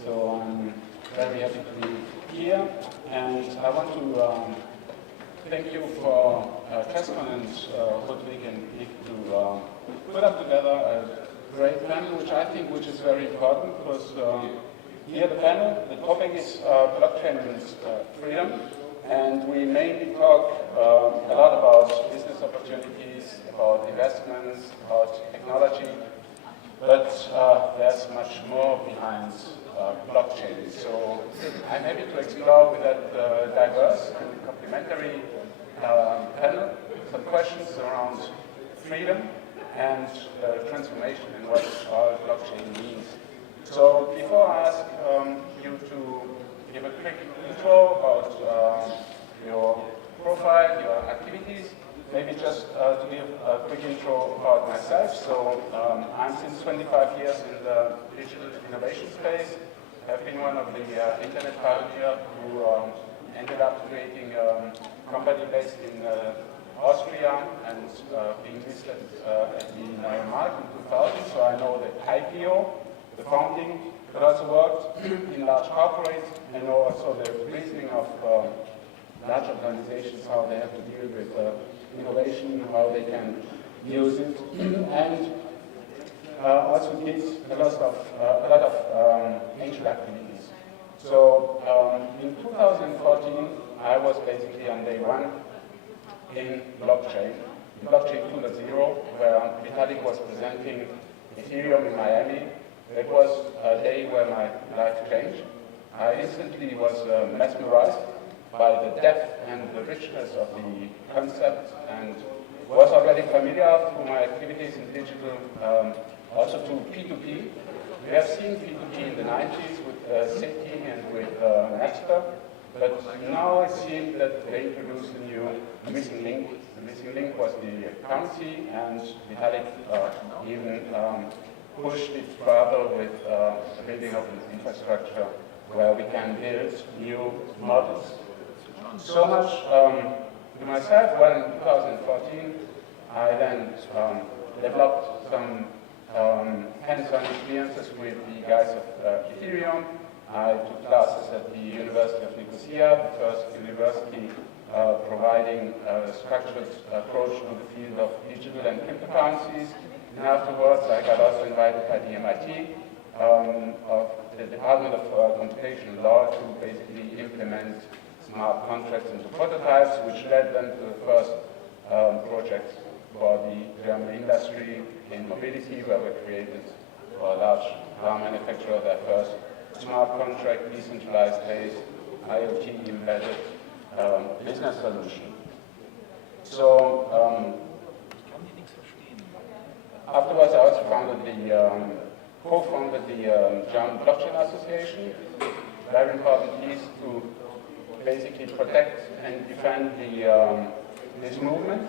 So I'm very happy to be here, and I want to thank you for Kescon and Rodrigue and Nick to put up together a great panel, which is very important, because here the panel, the topic is blockchain and freedom, and we mainly talk a lot about business opportunities, about investments, about technology, but there's much more behind blockchain. So I'm happy to explore with that diverse and complementary panel some questions around freedom and transformation and what all blockchain means. So before I ask you to give a quick intro about your profile, your activities, maybe just to give a quick intro about myself. So I'm since 25 years in the digital innovation space. I've been one of the internet pioneers who ended up creating a company based in Austria and being listed at the market in 2000. So I know the IPO, the founding, but also worked in large corporates. I know also the reasoning of large organizations, how they have to deal with innovation, how they can use it, and also did a lot of angel activities. So in 2014, I was basically on day one in blockchain 2.0, where Vitalik was presenting Ethereum in Miami. It was a day where my life changed. I instantly was mesmerized by the depth and the richness of the concept, and was already familiar through my activities in digital, also to P2P. We have seen P2P in the 90s with Citi and with Napster, but now it seems that they introduced a new missing link. The missing link was the currency, and Vitalik even pushed it further with the building of an infrastructure where we can build new models. So much to myself. Well, in 2014, I then developed some hands-on experiences with the guys of Ethereum. I took classes at the University of Nicosia, the first university providing a structured approach to the field of digital and cryptocurrencies. And afterwards, I got also invited by the MIT of the Department of Computational Law to basically implement smart contracts into prototypes, which led then to the first project for the German industry in mobility, where we created for a large car manufacturer their first smart contract, decentralized based, IoT embedded business solution. So afterwards, I also co-founded the German Blockchain Association. Very important piece to basically protect and defend this movement,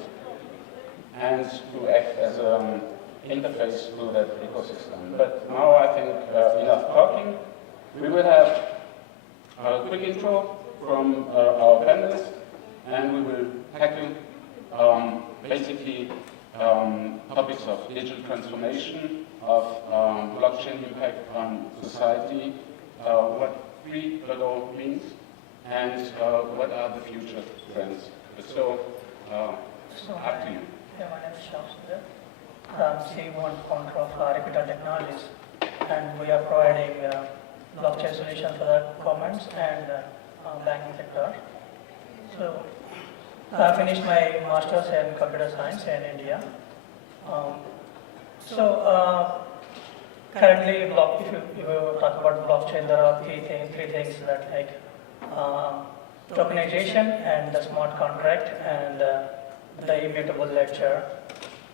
and to act as an interface to that ecosystem. But now I think enough talking. We will have a quick intro from our panelists, and we will tackle basically topics of digital transformation, of blockchain impact on society, what 3.0 means, and what are the future trends. So, up to you. Yeah, my name is Shamsunder. I'm C1 founder of Repeater Technologies, and we are providing blockchain solutions for the governments and banking sector. So, I finished my master's in computer science in India. Currently, if you talk about blockchain, there are three things that like tokenization and the smart contract and the immutable ledger.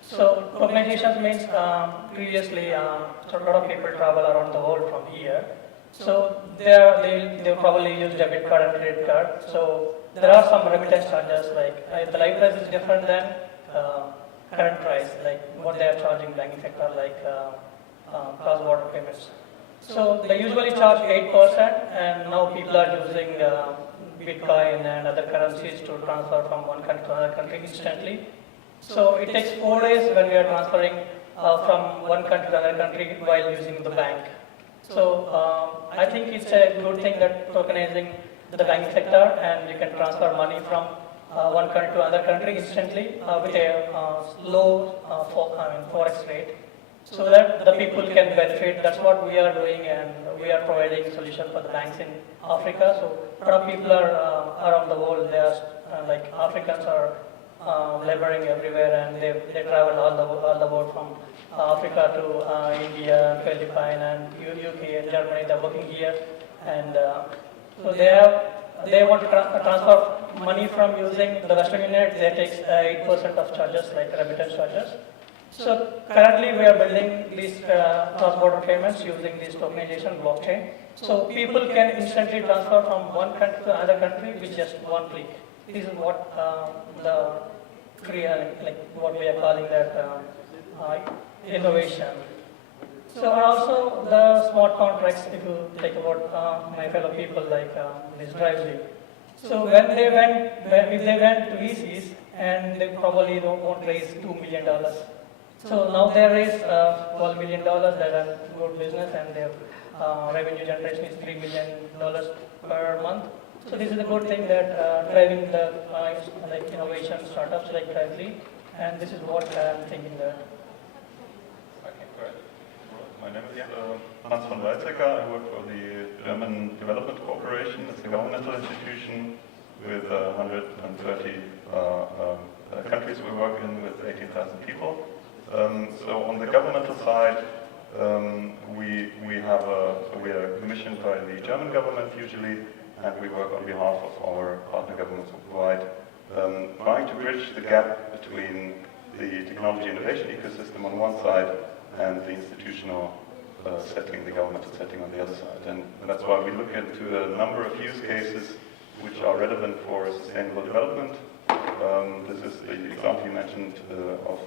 So tokenization means previously so a lot of people travel around the world from here. So they probably use debit card and credit card. So there are some remittance charges, like the live price is different than current price, like what they are charging banking sector, like cross-border payments. So they usually charge 8%, and now people are using Bitcoin and other currencies to transfer from one country to another country instantly. So it takes 4 days when we are transferring from one country to another country while using the bank. So I think it's a good thing that tokenizing the banking sector, and you can transfer money from one country to another country instantly with a low forex rate, so that the people can benefit. That's what we are doing, and we are providing a solution for the banks in Africa. So a lot of people are around the world. They are like Africans are laboring everywhere, and they travel all the world from Africa to India, Philippines, and UK and Germany. They're working here, and so they want to transfer money from using the Western Union. They take 8% of charges, like remittance charges. So currently we are building these cross-border payments using this tokenization blockchain. So people can instantly transfer from one country to another country with just one click. This is what what we are calling that innovation. So also the smart contracts, if you think about my fellow people like this Drively. So if they went to VCs, and they probably won't raise $2 million. So now they raise $12 million. They're a good business, and their revenue generation is $3 million per month. So this is a good thing that driving the innovation startups like Drively, and this is what I'm thinking there. Okay, great. My name is Hans von Weizsäcker. I work for the German Development Corporation. It's a governmental institution with 130 countries we work in, with 18,000 people. So on the governmental side, we are commissioned by the German government usually, and we work on behalf of our partner governments worldwide, trying to bridge the gap between the technology innovation ecosystem on one side and the institutional setting, the governmental setting on the other side. And that's why we look into a number of use cases which are relevant for sustainable development. This is the example you mentioned of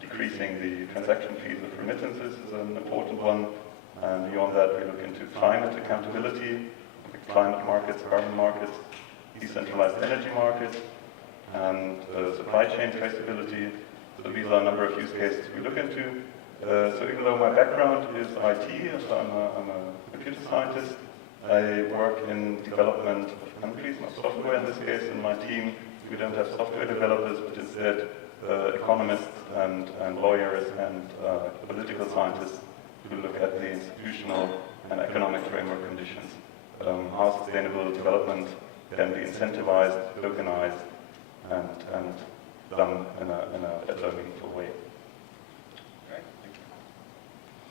decreasing the transaction fees of remittances is an important one. And beyond that, we look into climate accountability, climate markets, carbon markets, decentralized energy markets, and supply chain traceability. So these are a number of use cases we look into. So even though my background is IT, so I'm a computer scientist, I work in development of countries, not software in this case. In my team, we don't have software developers, but instead economists and lawyers and political scientists who look at the institutional and economic framework conditions. How sustainable development can be incentivized, tokenized, and done in a better, meaningful way.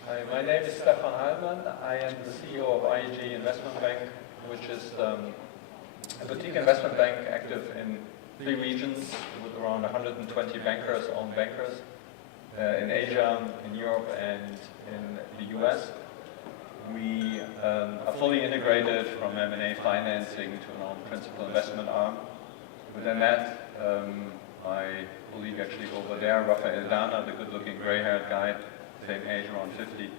Hi, my name is Stefan Heilmann. I am the CEO of IEG Investment Bank, which is a boutique investment bank active in 3 regions with around 120 bankers, own bankers, in Asia, in Europe, and in the US. We are fully integrated from M&A financing to an own principal investment arm. Within that, I believe actually over there, Rafael Dana, the good-looking gray-haired guy, same age, around 50,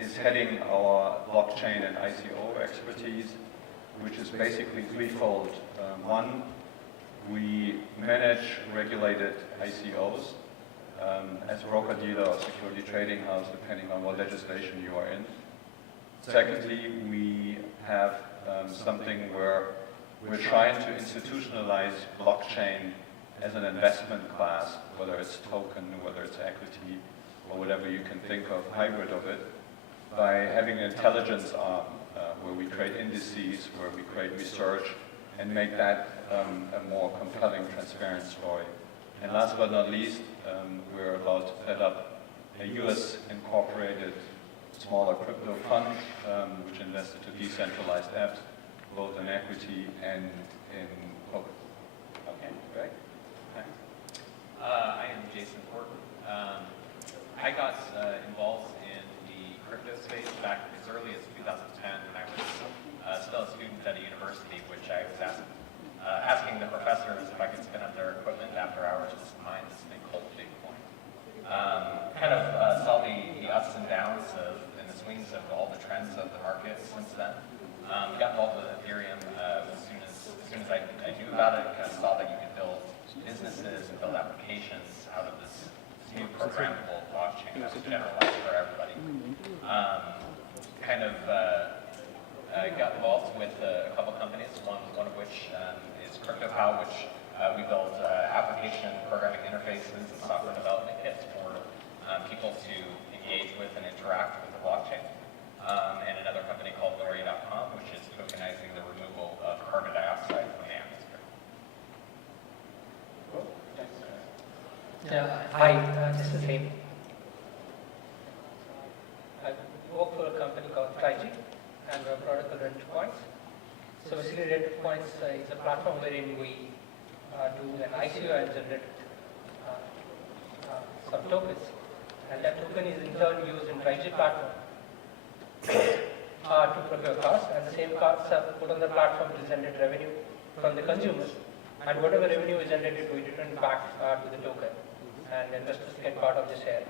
is heading our blockchain and ICO expertise, which is basically threefold. One, we manage regulated ICOs as broker-dealer or security trading house, depending on what legislation you are in. Secondly, we have something where we're trying to institutionalize blockchain as an investment class, whether it's token, whether it's equity, or whatever you can think of, hybrid of it, by having an intelligence arm where we create indices, where we create research, and make that a more compelling, transparent story. And last but not least, we're about to set up a US incorporated smaller crypto fund, which invests into decentralized apps, both in equity and in token. Okay, great. Thanks. I am Jaycen Horton. I got involved in the crypto space back as early as 2010 when I was still a student at a university, which I was asking the professors if I could spin up their equipment after hours just to mine this thing called Bitcoin. Kind of saw the ups and downs and the swings of all the trends of the market since then. Got involved with Ethereum as soon as I knew about it. Kind of saw that you could build businesses and build applications out of this new programmable blockchain that was generalized for everybody. kind of got involved with a couple companies, one of which is KryptoPal, which we build application programming interfaces and software development kits for people to engage with and interact with the blockchain. And another company called Gloria.com, which is tokenizing the removal of carbon dioxide from the atmosphere. Cool. Thanks. Hi, this is Lim. I work for a company called 5G and we have a product called Rent Points. So basically Rent Points is a platform wherein we do an ICO and generate some tokens. And that token is in turn used in 5G platform to procure cars, and the same cars are put on the platform to generate revenue from the consumers. And whatever revenue is generated, we return back to the token. And investors get part of the share.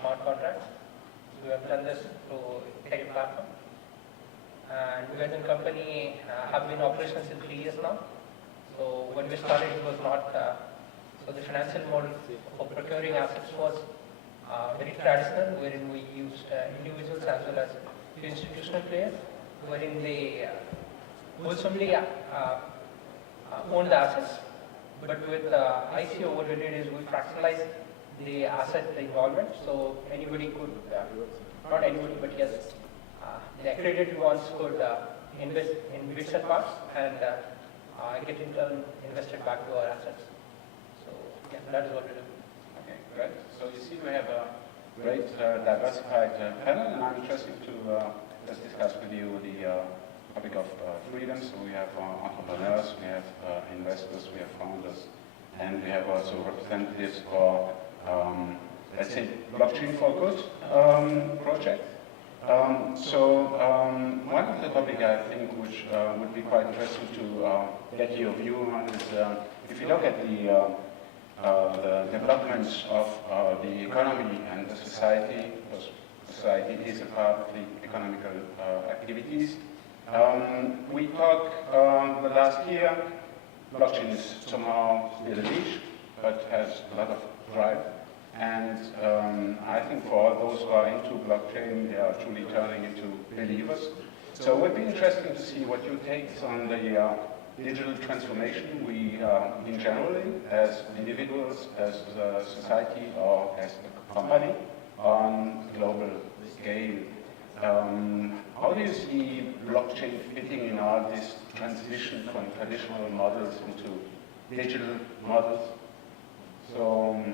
Smart contracts. We have done this through tech platform. And we as a company have been operational since 3 years now. So when we started, it was not, so the financial model for procuring assets was very traditional, wherein we used individuals as well as institutional players, wherein they wholesomely own the assets. But with ICO, what we did is we fractionalized the asset involvement, so anybody could, not anybody, but yes, the accredited ones could invest in bits and parts and get in turn invested back to our assets. So yeah, that is what we do. Okay, great. So you see we have a great diversified panel, and I'm interested to just discuss with you the topic of freedom. So we have entrepreneurs, we have investors, we have founders, and we have also representatives for, let's say, blockchain for good project. One of the topics I think which would be quite interesting to get your view on is if you look at the developments of the economy and the society, because society is a part of the economical activities. We talk the last year, blockchain is somehow still a niche, but has a lot of drive. And I think for all those who are into blockchain, they are truly turning into believers. So it would be interesting to see what your takes on the digital transformation we, in general, as individuals, as a society, or as a company, on global scale. How do you see blockchain fitting in all this transition from traditional models into digital models? So,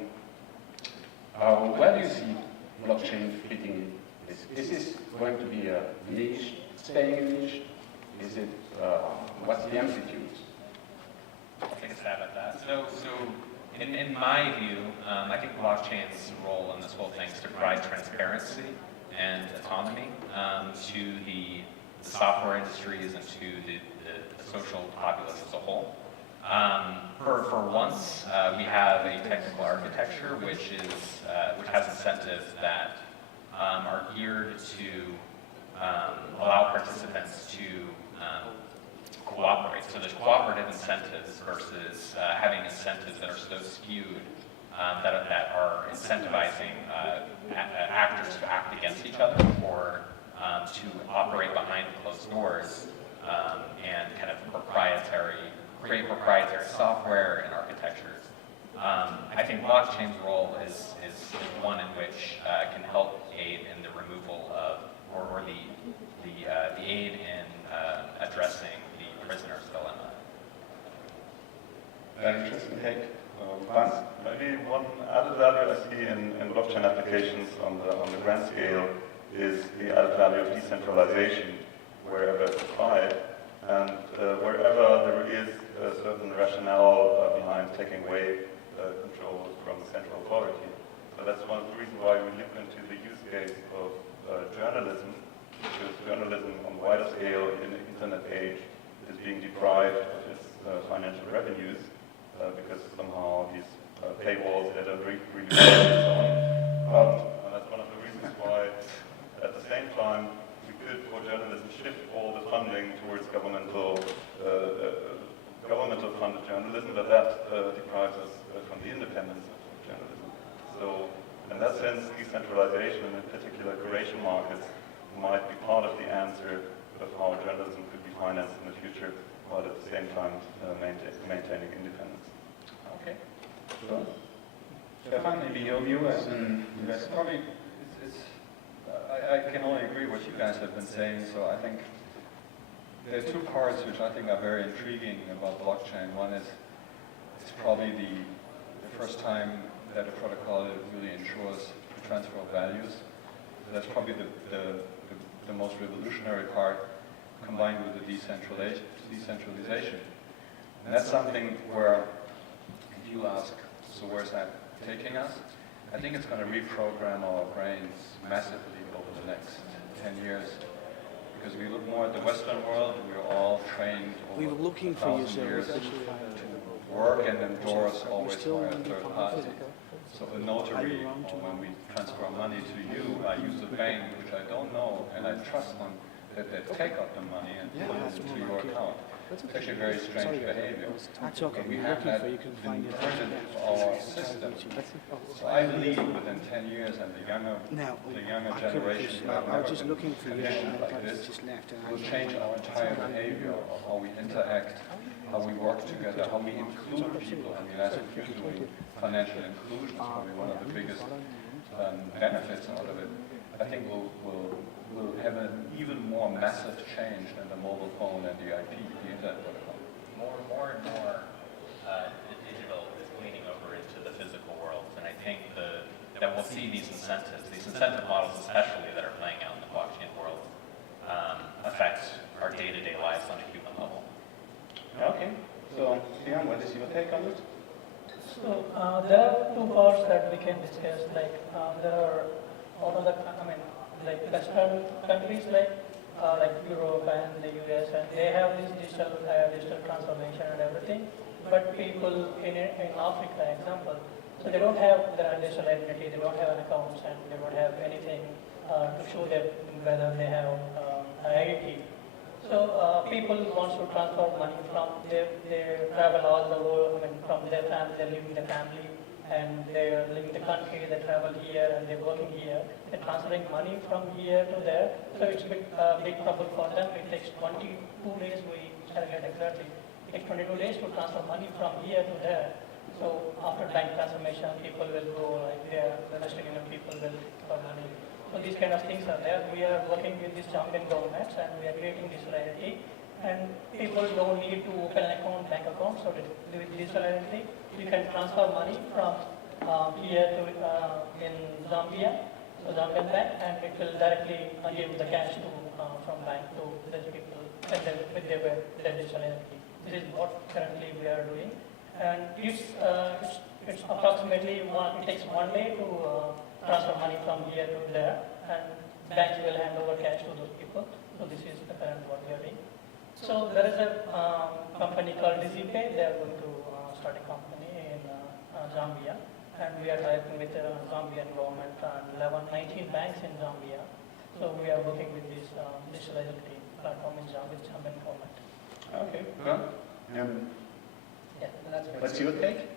where do you see blockchain fitting in this? Is this going to be a niche, staying a niche? Is it, what's the amplitude? I'll take a stab at that. So in my view, I think blockchain's role in this whole thing is to provide transparency and autonomy to the software industries and to the social populace as a whole. For once, we have a technical architecture which has incentives that are geared to allow participants to cooperate. So there's cooperative incentives versus having incentives that are so skewed that are incentivizing actors to act against each other or to operate behind closed doors and kind of create proprietary software and architectures. I think blockchain's role is one in which can help aid in the removal of, or the aid in addressing the prisoner's dilemma. Very interesting take. Maybe one added value I see in blockchain applications on the grand scale is the added value of decentralization wherever it's applied, and wherever there is a certain rationale behind taking away control from the central authority. So that's one of the reasons why we look into the use case of journalism, because journalism on a wider scale in the internet age is being deprived of its financial revenues because somehow these paywalls that are really and so on. And that's one of the reasons why at the same time we could, for journalism, shift all the funding towards governmental funded journalism, but that deprives us from the independence of journalism. So in that sense, decentralization, and in particular curation markets, might be part of the answer of how journalism could be financed in the future, while at the same time maintaining independence. Okay. So, Stefan, maybe your view as an investor? Probably, I can only agree with what you guys have been saying. So I think there are two parts which I think are very intriguing about blockchain. One is it's probably the first time that a protocol really ensures the transfer of values. So that's probably the most revolutionary part, combined with the decentralization. And that's something where, if you ask, so where's that taking us? I think it's going to reprogram our brains massively over the next 10 years. Because we look more at the Western world, we're all trained over 1,000 years to work and endorse always via a third party. So a notary, or when we transfer money to you, I use a bank which I don't know, and I trust them that they take up the money and put it into your account. It's actually very strange behavior. But we have that turned into our system. So I believe within 10 years, and the younger generation will never be conditioned like this, will change our entire behavior of how we interact, how we work together, how we include people. I mean, as you're doing financial inclusion is probably one of the biggest benefits out of it. I think we'll have an even more massive change than the mobile phone and the IP, the internet protocol. More and more, the digital is bleeding over into the physical world, and I think that we'll see these incentive models especially that are playing out in the blockchain world, affect our day-to-day lives on a human level. Okay. So, Sian, what is your take on it? So there are two parts that we can discuss. Like there are all of the, like Western countries like Europe and the US, and they have this digital transformation and everything. But people in Africa, example, so they don't have their digital identity, they don't have an account, and they don't have anything to show them whether they have an identity. So people want to transfer money from they travel all the world, from their family, they live with the family, and they're living in the country, they travel here and they're working here. They're transferring money from here to there. So it's a big trouble for them. It takes 22 days, we calculate exactly. It takes 22 days to transfer money from here to there. So after bank transformation, people will go like there, the Western Union people will transfer money. So these kind of things are there. We are working with these champion governments and we are creating digital identity. And people don't need to open an account, bank account. So with digital identity, you can transfer money from here to in Zambia, so Zambian bank, and it will directly give the cash to from bank to those people with their digital identity. This is what currently we are doing, and it's approximately it takes 1 day to transfer money from here to there, and banks will hand over cash to those people. So this is the current what we are doing. So there is a company called DigiPay. They are going to start a company in Zambia, and we are working with the Zambian government and 19 banks in Zambia. So we are working with this digital identity platform in Zambia, with Zambian government. Okay. Well, Yeah, that's great. what's your take?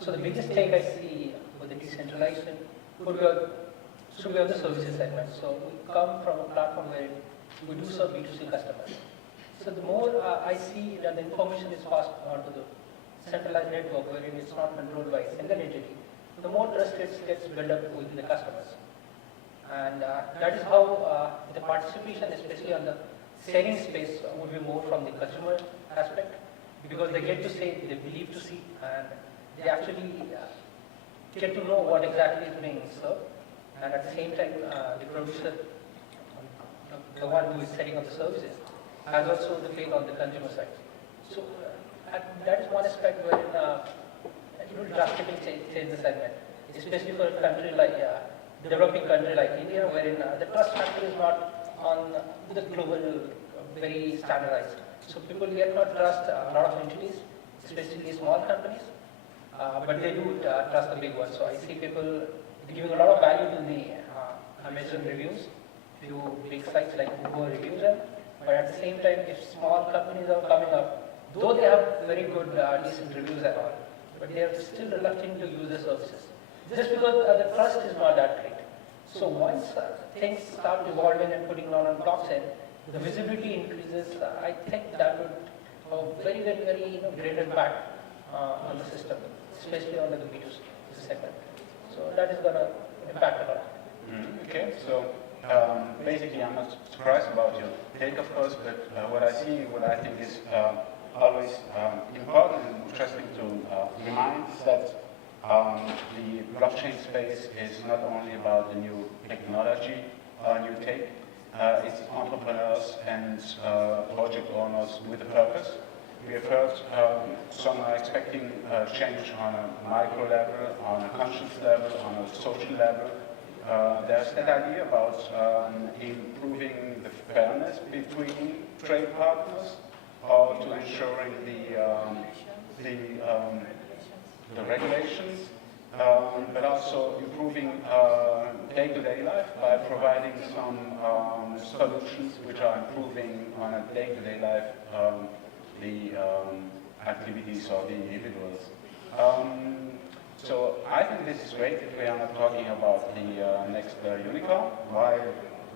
So the biggest take I see with the decentralization would be on the services segment. So we come from a platform where we do serve B2C customers. So the more I see that the information is passed on to the centralized network wherein it's not controlled by a single entity, the more trust gets built up within the customers. And that is how the participation, especially on the selling space, would be more from the consumer aspect, because they get to say, they believe to see, and they actually get to know what exactly is being served. And at the same time, the producer, the one who is setting up the services, has also the faith on the consumer side. So that is one aspect where it will drastically change the segment, especially for a country like developing country like India, wherein the trust factor is not on the global very standardized. So people yet not trust a lot of entities, especially small companies, but they do trust the big ones. So I see people giving a lot of value to the Amazon reviews, few big sites like Google reviews them, but at the same time, if small companies are coming up, though they have very good, decent reviews and all, but they are still reluctant to use the services, just because the trust is not that great. So once things start evolving and putting on blockchain, the visibility increases. I think that would have a very, very, very great impact on the system, especially on the B2C segment. So that is going to impact a lot. Okay, so basically I'm not surprised about your take, of course, but what I think is always important and interesting to remind is that the blockchain space is not only about the new technology, new take, it's entrepreneurs and project owners with a purpose. We have heard some are expecting change on a micro level, on a conscious level, on a social level. There's that idea about improving the fairness between trade partners, or to ensuring the regulations, but also improving day-to-day life by providing some solutions which are improving on a day-to-day life the activities of the individuals. So I think this is great that we are not talking about the next unicorn, why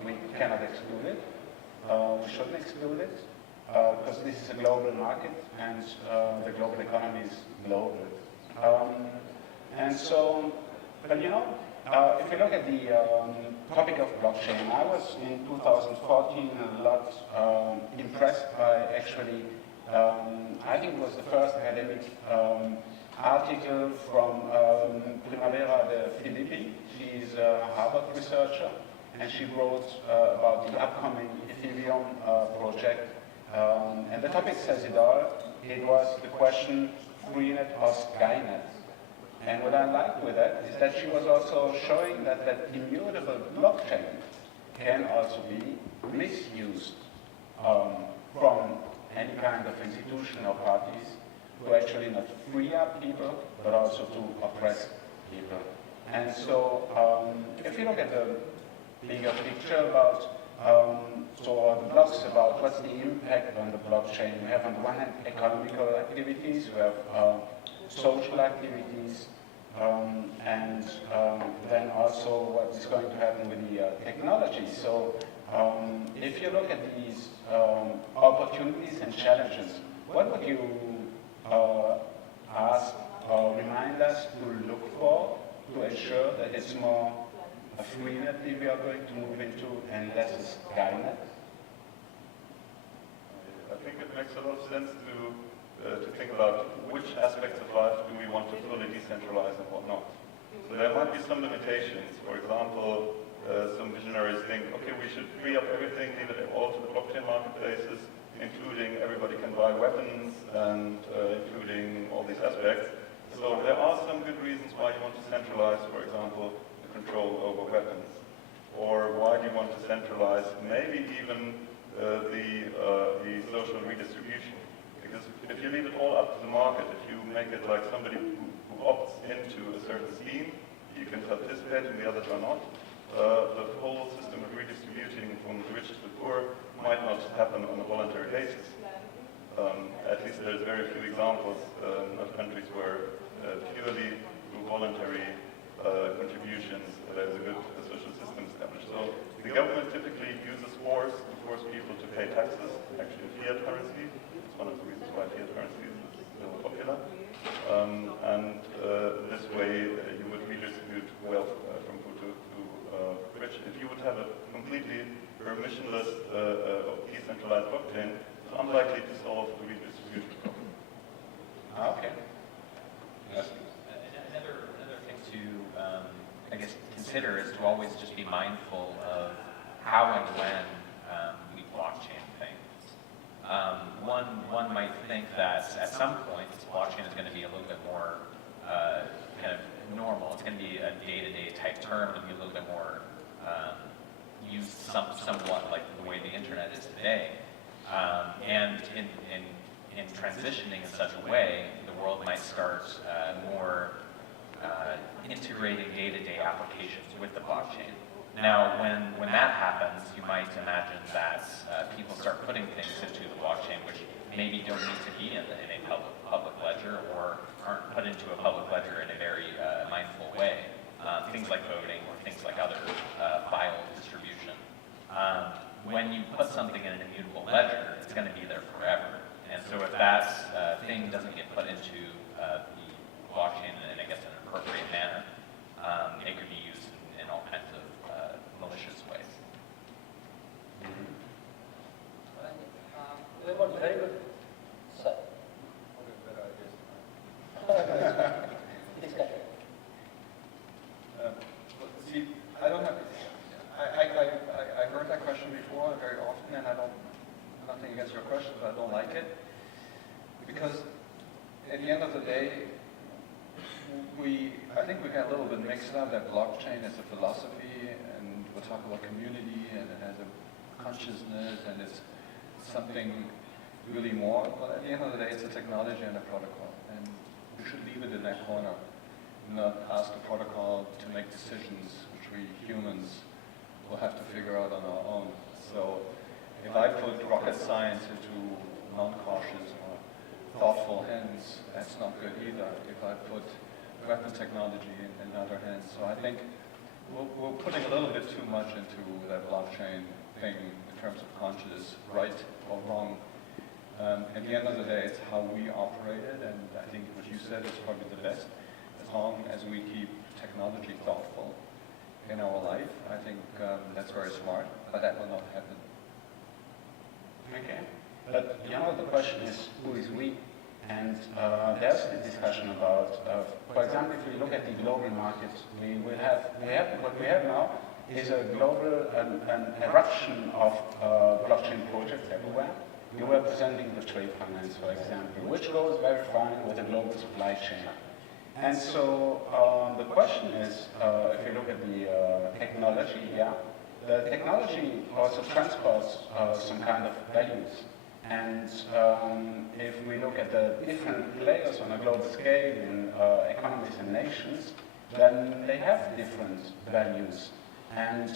we cannot exclude it. We shouldn't exclude it, because this is a global market and the global economy is global. And so, but you know, if you look at the topic of blockchain, I was in 2014 a lot impressed by actually, I think it was the first academic article from Primavera de Filippi. She's a Harvard researcher, and she wrote about the upcoming Ethereum project. And the topic says it all. It was the question, Freenet or Skynet. And what I liked with that is that she was also showing that that immutable blockchain can also be misused from any kind of institution or parties to actually not free up people, but also to oppress people. And so if you look at the bigger picture about so the blocks about what's the impact on the blockchain, we have on the one hand economical activities, we have social activities, and then also what is going to happen with the technology. So if you look at these opportunities and challenges, what would you ask or remind us to look for to ensure that it's more a Freenet we are going to move into and less a Skynet? I think it makes a lot of sense to think about which aspects of life do we want to fully decentralize and what not. So there might be some limitations. For example, some visionaries think, okay, we should free up everything, leave it all to the blockchain marketplaces, including everybody can buy weapons and including all these aspects. So there are some good reasons why you want to centralize, for example, the control over weapons. Or why do you want to centralize maybe even the social redistribution? Because if you leave it all up to the market, if you make it like somebody who opts into a certain scheme, you can participate and the others are not, the whole system of redistributing from the rich to the poor might not happen on a voluntary basis. At least there's very few examples of countries where purely through voluntary contributions there's a good social system established. So the government typically uses force to force people to pay taxes, actually fiat currency. It's one of the reasons why fiat currency is so popular. And this way you would redistribute wealth from poor to rich. If you would have a completely permissionless decentralized blockchain, it's unlikely to solve the redistribution problem. Okay. Yes. Another thing to, I guess, consider is to always just be mindful of how and when we blockchain things. One might think that at some point blockchain is going to be a little bit more kind of normal. It's going to be a day-to-day type term. It'll be a little bit more used somewhat like the way the internet is today. And in transitioning in such a way, the world might start more integrating day-to-day applications with the blockchain. Now, when that happens, you might imagine that people start putting things into the blockchain which maybe don't need to be in a public ledger or aren't put into a public ledger in a very mindful way. things like voting or things like other file distribution. When you put something in an immutable ledger, it's going to be there forever. And so if that thing doesn't get put into the blockchain in, I guess, an appropriate manner, it could be used in all kinds of malicious ways. Very good. Sir. Discussion. See, I don't have, I heard that question before very often, and nothing against your question, but I don't like it. Because at the end of the day, I think we got a little bit mixed up that blockchain is a philosophy, and we'll talk about community, and it has a consciousness, and it's something really more. But at the end of the day, it's a technology and a protocol, and we should leave it in that corner, not ask the protocol to make decisions which we humans will have to figure out on our own. So if I put rocket science into non-cautious or thoughtful hands, that's not good either. If I put weapon technology in other hands. So I think we're putting a little bit too much into that blockchain thing in terms of conscious, right or wrong. At the end of the day, it's how we operate it, and I think what you said is probably the best. As long as we keep technology thoughtful in our life, I think that's very smart, but that will not happen. Okay. But the question is, who is we? And there's a discussion about, for example, if we look at the global market, what we have now is a global, an eruption of blockchain projects everywhere. You were presenting the trade finance, for example, which goes very fine with a global supply chain. And so the question is, if you look at the technology, the technology also transports some kind of values. And if we look at the different players on a global scale in economies and nations, then they have different values. And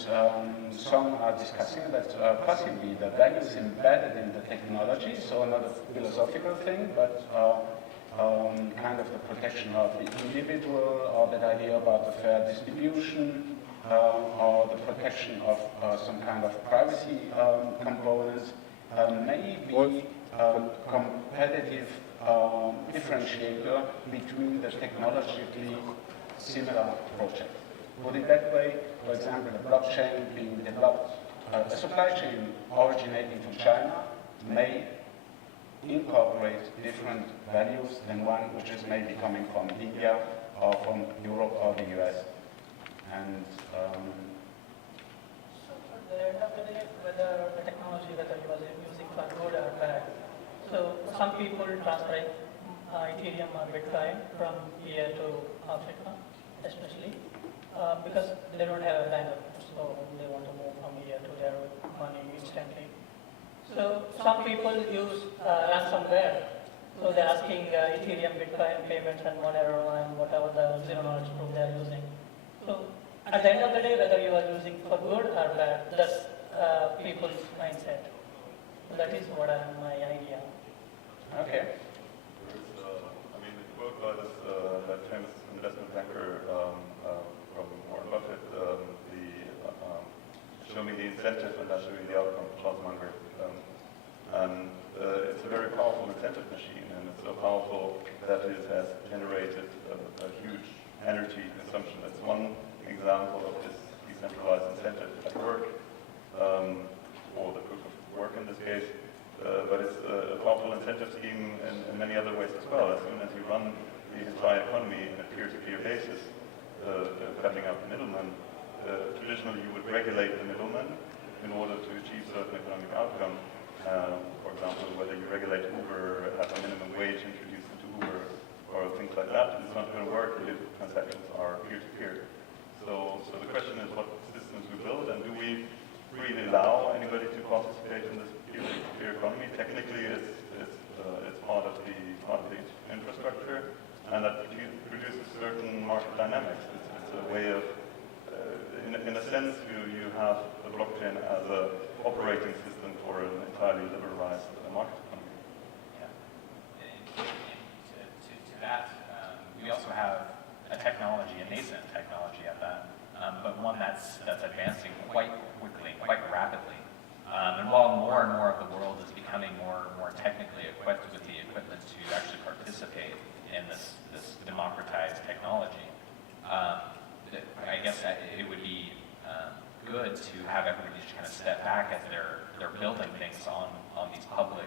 some are discussing that possibly the values embedded in the technology, so not a philosophical thing, but kind of the protection of the individual, or that idea about the fair distribution, or the protection of some kind of privacy components, may be competitive differentiator between the technologically similar projects. Put it that way, for example, a blockchain being developed, a supply chain originating from China may incorporate different values than one which is maybe coming from India or from Europe or the US. And so at the end of the day, whether the technology that you was using for good or bad. So some people transfer Ethereum or Bitcoin from here to Africa, especially because they don't have a bank, so they want to move from here to their money instantly. So some people use ransomware. So they're asking Ethereum, Bitcoin payments and whatever the zero knowledge proof they're using. So at the end of the day, whether you are using for good or bad, that's people's mindset. That is what my idea. okay. The quote by this that famous investment banker from Warren Buffett, show me the incentive and I'll show you the outcome, Charles Munger. And it's a very powerful incentive machine, and it's so powerful that it has generated a huge energy consumption. That's one example of this decentralized incentive at work, or the proof of work in this case. But it's a powerful incentive scheme in many other ways as well. As soon as you run the entire economy in a peer-to-peer basis, cutting out the middleman, traditionally you would regulate the middleman in order to achieve certain economic outcome. For example, whether you regulate Uber, have a minimum wage introduced into Uber, or things like that, it's not going to work if transactions are peer-to-peer. So the question is what systems we build, and do we really allow anybody to participate in this peer-to-peer economy? Technically, it's part of the infrastructure, and that produces certain market dynamics. It's a way of, in a sense, you have the blockchain as an operating system for an entirely liberalized market economy. Yeah. To that, we also have a technology, a nascent technology at that. more and more of the world is becoming more and more technically equipped with the equipment to actually participate in this democratized technology. I guess that it would be good to have everybody just kind of step back as they're building things on these public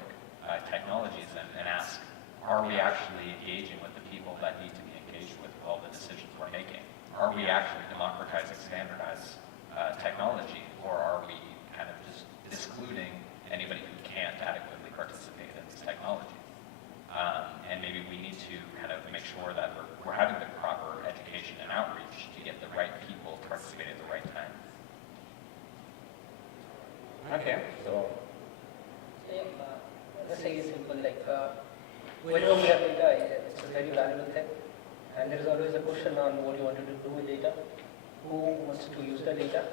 technologies and ask, are we actually engaging with the people that need to be engaged with all the decisions we're making? Are we actually democratizing standardized technology, or are we kind of just excluding anybody who can't adequately participate in this technology? And maybe we need to kind of make sure that we're having the proper education and outreach to get the right people to participate at the right time. Okay, so Let's say it's simple, like whenever we have data, it's a very valuable thing. And there is always a question on what you want to do with data, who wants to use the data,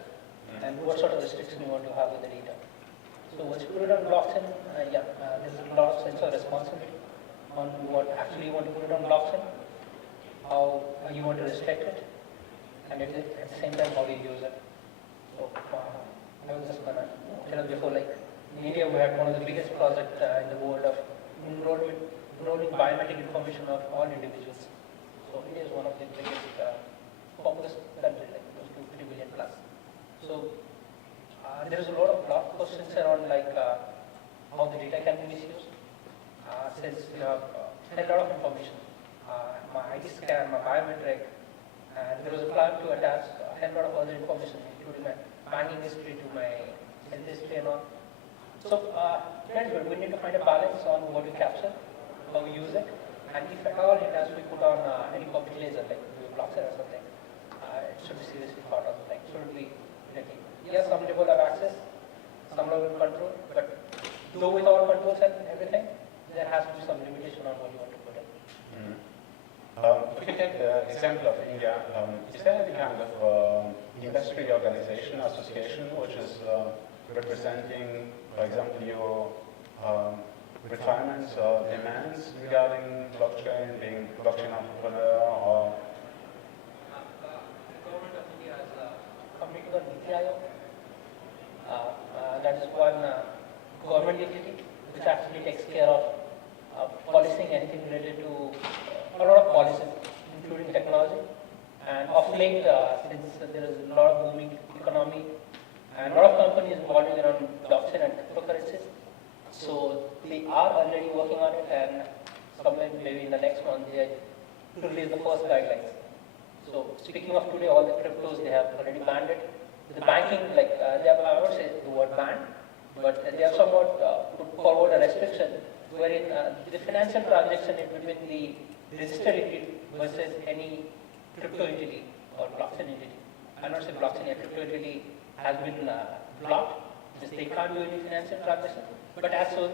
and what sort of restriction you want to have with the data. So once you put it on blockchain, there's a lot of sense of responsibility on what actually you want to put it on blockchain, how you want to restrict it, and at the same time how you use it. So I was just gonna tell you before, like in India we had one of the biggest projects in the world of enrolling biometric information of all individuals. So India is one of the biggest populous countries, like close to 3 billion plus. So there is a lot of questions around like how the data can be misused. Since you have a lot of information, my ID scan, my biometric, and there was a plan to attach a lot of other information, including my banking history to my health history and all. So we need to find a balance on what we capture, how we use it, and if at all it has to be put on any public ledger, like blockchain or something, it should be seriously thought of. Like, shouldn't be anything. Yes, some level of access, some level of control, but though with all controls and everything, there has to be some limitation on what you want to put in. If we take the example of India, is there any kind of industry organization, association, which is representing, for example, your requirements or demands regarding blockchain, being blockchain entrepreneur, or? The government of India has a company called Niti Aayog. That is one government entity which actually takes care of policing anything related to a lot of policy, including technology. And of late, since there is a lot of booming economy and a lot of companies involved around blockchain and cryptocurrencies, so they are already working on it, and somewhere maybe in the next month they are to release the first guidelines. So speaking of today, all the cryptos, they have already banned it. The banking, like they have, I would say the word ban, but they have somewhat put forward a restriction wherein the financial transaction in between the registered entity versus any crypto entity or blockchain entity. I'm not saying blockchain, a crypto entity has been blocked, because they can't do any financial transaction. But as so,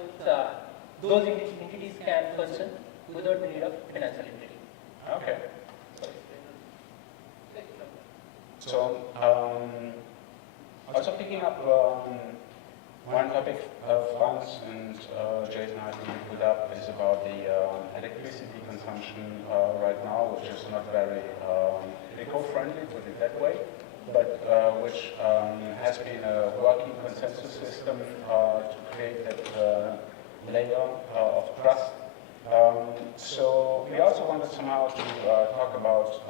those entities can function without the need of financial entity. Okay. So, also picking up one topic Franz and Jaycen I think put up is about the electricity consumption right now, which is not very eco-friendly, put it that way, but which has been a working consensus system to create that layer of trust. So we also wanted somehow to talk about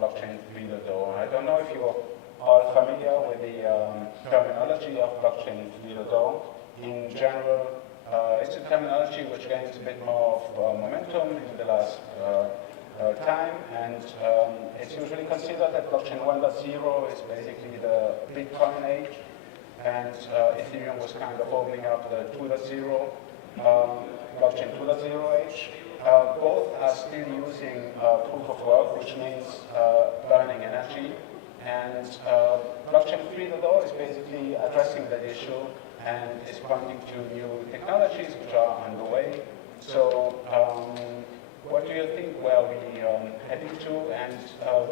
blockchain 3.0. I don't know if you're all familiar with the terminology of blockchain 3.0. In general, it's a terminology which gains a bit more of momentum in the last time, and it's usually considered that blockchain 1.0 is basically the Bitcoin age, and Ethereum was kind of opening up the 2.0. Blockchain 2.0 age. Both are still using proof of work, which means burning energy. And blockchain 3.0 is basically addressing that issue and is pointing to new technologies which are underway. So what do you think where we heading to, and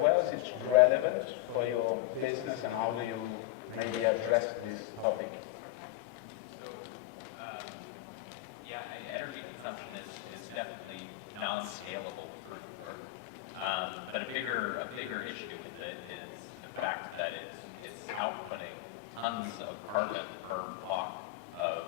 where is it relevant for your business, and how do you maybe address this topic? Energy consumption is definitely non-scalable proof of work. But a bigger issue with it is the fact that it's outputting tons of carbon per block of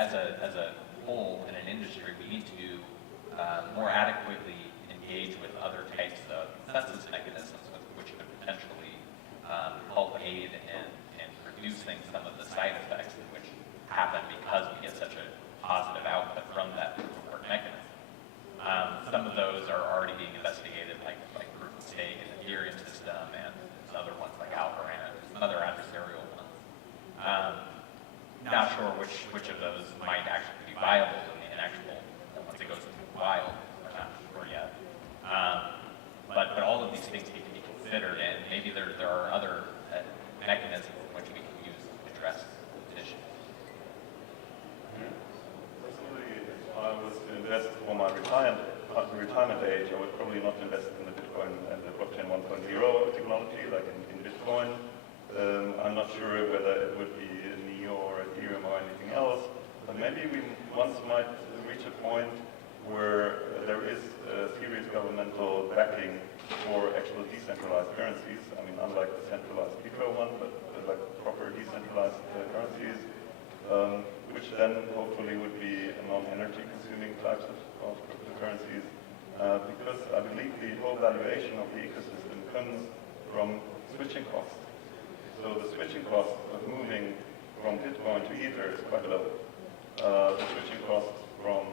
as a whole in an industry, we need to more adequately engage with other types of consensus mechanisms which could potentially help aid and reducing some of the side effects which happen because we get such a positive output from that proof of work mechanism. Some of those are already being investigated, like proof of stake and the Ethereum system, and there's other ones like Algorand, and some other adversarial ones. Not sure which of those might actually be viable in actual, once it goes into the wild, we're not sure yet. But all of these things need to be considered, and maybe there are other mechanisms in which we can use to address this issue. Personally, if I was to invest for my retirement age, I would probably not invest in the Bitcoin and the blockchain 1.0 technology, like in Bitcoin. I'm not sure whether it would be Neo or Ethereum or anything else, but maybe we once might reach a point where there is serious governmental backing for actual decentralized currencies. I mean, unlike the centralized crypto one, but like proper decentralized currencies, which then hopefully would be non-energy consuming types of cryptocurrencies. Because I believe the whole valuation of the ecosystem comes from switching costs. So the switching cost of moving from Bitcoin to Ether is quite low. The switching costs from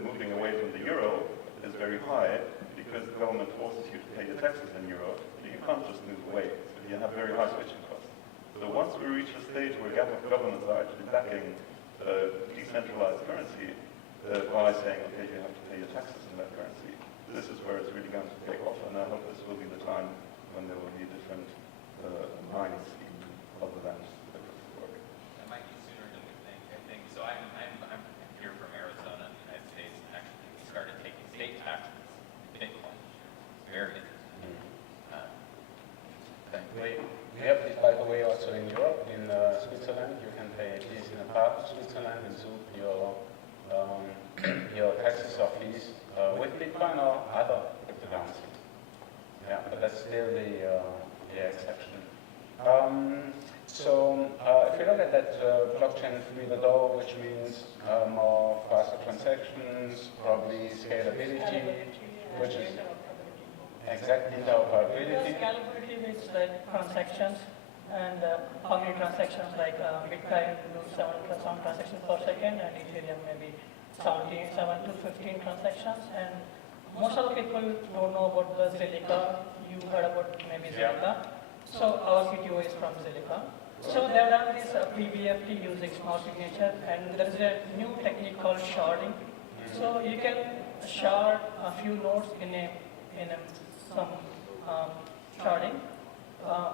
moving away from the euro is very high because the government forces you to pay your taxes in euro. You can't just move away. So you have very high switching costs. So once we reach a stage where governments are actually backing decentralized currency by saying, okay, you have to pay your taxes in that currency, this is where it's really going to take off. And I hope this will be the time when there will be different mines other than the work. That might be sooner than we think. I think so. I'm here from Arizona, in the United States, and actually we started taking state taxes in Bitcoin. It's very interesting. We have this, by the way, also in Europe, in Switzerland. You can pay fees in a part of Switzerland and Zug your taxes or fees with Bitcoin or other cryptocurrencies. Yeah, but that's still the exception. If you look at that blockchain 3.0, which means more faster transactions, probably scalability, which is exactly interoperability. Scalability means like transactions and how many transactions, like Bitcoin do 7 transactions per second and Ethereum maybe 7 to 15 transactions. And most of the people don't know about the Zilliqa. You heard about maybe Zilliqa. So our CTO is from Zilliqa. So they've done this PBFT using smart signature, and there is a new technique called sharding. So you can shard a few nodes in some sharding,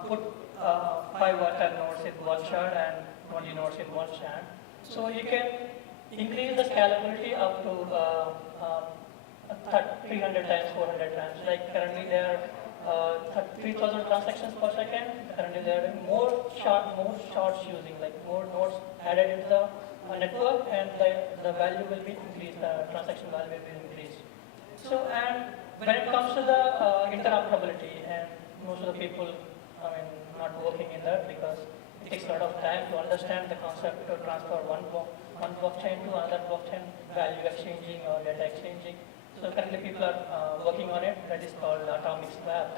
put 5 or 10 nodes in one shard and 20 nodes in one shard. So you can increase the scalability up to 300 times, 400 times. Like currently there are 3,000 transactions per second. Currently there are more shards using, like more nodes added into the network, and the value will be increased, the transaction value will be increased. So, and when it comes to the interoperability, and most of the people, not working in that because it takes a lot of time to understand the concept to transfer one blockchain to another blockchain, value exchanging or data exchanging. So currently people are working on it. That is called atomic swap.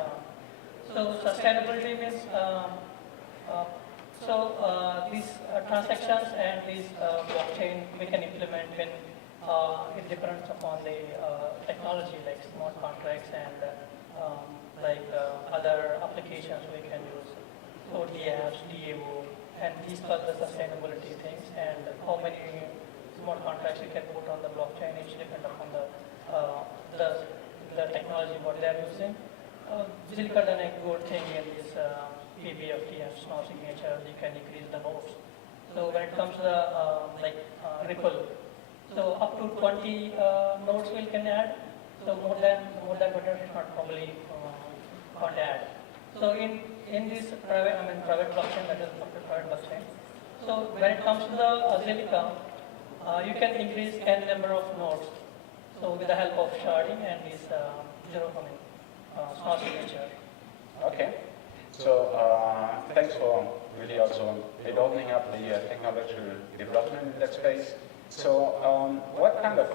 So sustainability means these transactions and these blockchain we can implement when it depends upon the technology like smart contracts and other applications we can use. So DApps, DAO, and these are the sustainability things, and how many smart contracts you can put on the blockchain. Each depends upon the technology what they are using. Zilliqa done a good thing in this PBFT and smart signature. You can increase the nodes. So when it comes to the Ripple, so up to 20 nodes we can add. So more than 20 is not probably can't add. So in this private blockchain, that is private blockchain. So when it comes to the Zilliqa, you can increase n number of nodes. So with the help of sharding and this smart signature. Okay. So thanks for really also opening up the technological development in that space. So what kind of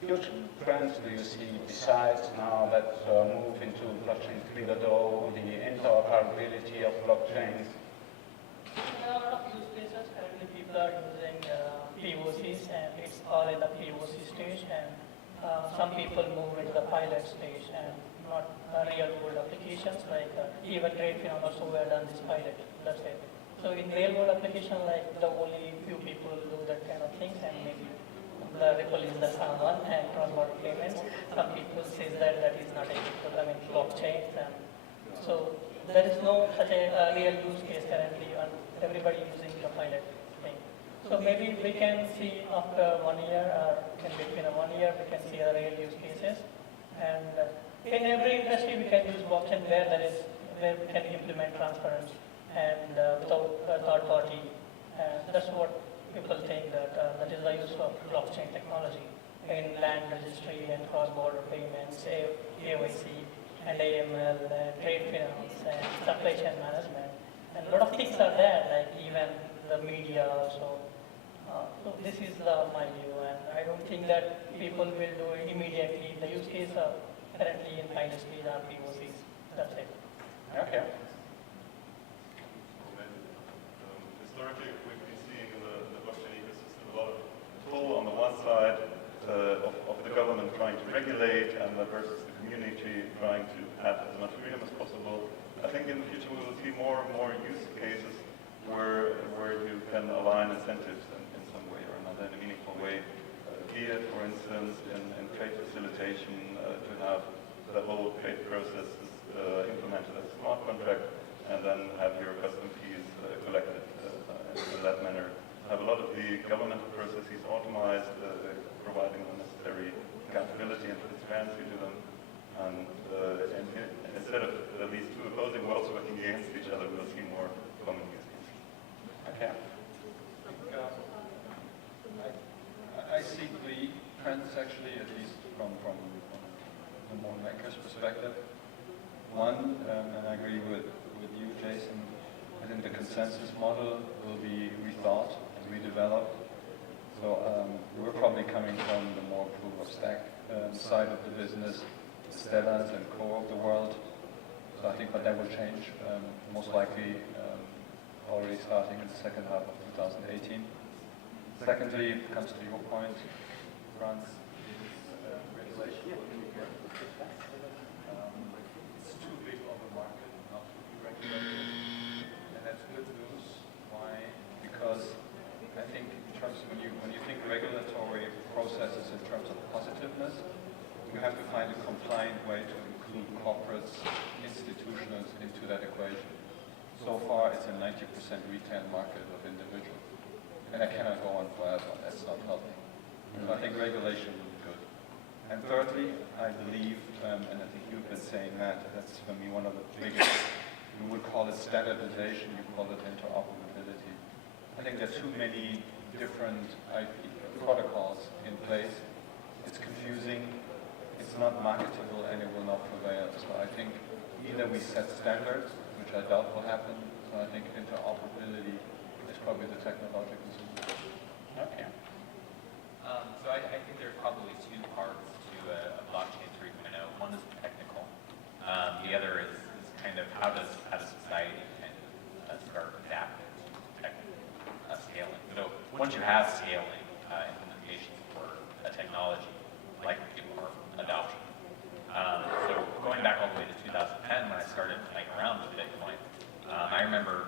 future trends do you see besides now that move into blockchain 3.0, the interoperability of blockchains? There are a lot of use cases. Currently, people are using POCs, and it's all in the POC stage. And some people move into the pilot stage and not real-world applications. Like even trade finance also were done this pilot. That's it. So in real-world application, like the only few people do that kind of things, and maybe the Ripple is the someone and cross-border payments. Some people say that that is not a blockchain. And so there is no such a real use case currently, and everybody using the pilot thing. So maybe we can see after 1 year, or in between 1 year, we can see the real use cases. And in every industry, we can use blockchain where we can implement transparency and without a third party. That's what people think that is the use of blockchain technology in land registry and cross-border payments, KYC and AML, trade finance and supply chain management. And a lot of things are there, like even the media also. So this is my view, and I don't think that people will do it immediately. The use case are currently in pilot stage are POCs. That's it. Okay. Historically, we've been seeing in the blockchain ecosystem a lot of pull on the one side of the government trying to regulate and versus the community trying to have as much freedom as possible. I think in the future we will see more and more use cases where you can align incentives in some way or another in a meaningful way. Be it, for instance, in trade facilitation to have the whole trade process implemented as a smart contract and then have your custom fees collected in that manner. Have a lot of the governmental processes automized, providing the necessary accountability and transparency to them. And instead of these two opposing worlds working against each other, we'll see more common use cases. Okay. I see three trends actually, at least from the more maker's perspective. One, and I agree with you, Jason, I think the consensus model will be rethought and redeveloped. So we're probably coming from the more proof of stack side of the business, the Stellars and core of the world. So I think that will change, most likely already starting in the second half of 2018. Secondly, it comes to your point, France regulation. It's too big of a market not to be regulated, and that's good news. Why? Because I think in terms of when you think regulatory processes in terms of positiveness, you have to find a compliant way to include corporates, institutions into that equation. So far, it's a 90% retail market of individuals. And I cannot go on forever. That's not healthy. So I think regulation would be good. And thirdly, I believe, and I think you've been saying that, that's for me one of the biggest, you would call it standardization, you call it interoperability. I think there are too many different IP protocols in place. It's confusing, it's not marketable, and it will not prevail. So I think either we set standards, which I doubt will happen, so I think interoperability is probably the technological solution. Okay. So I think there's probably two parts to a blockchain 3.0. One is technical. The other is kind of how does society kind of start adapting to scaling. So once you have scaling implementations for a technology, like more adoption. So going back all the way to 2010 when I started playing around with Bitcoin, I remember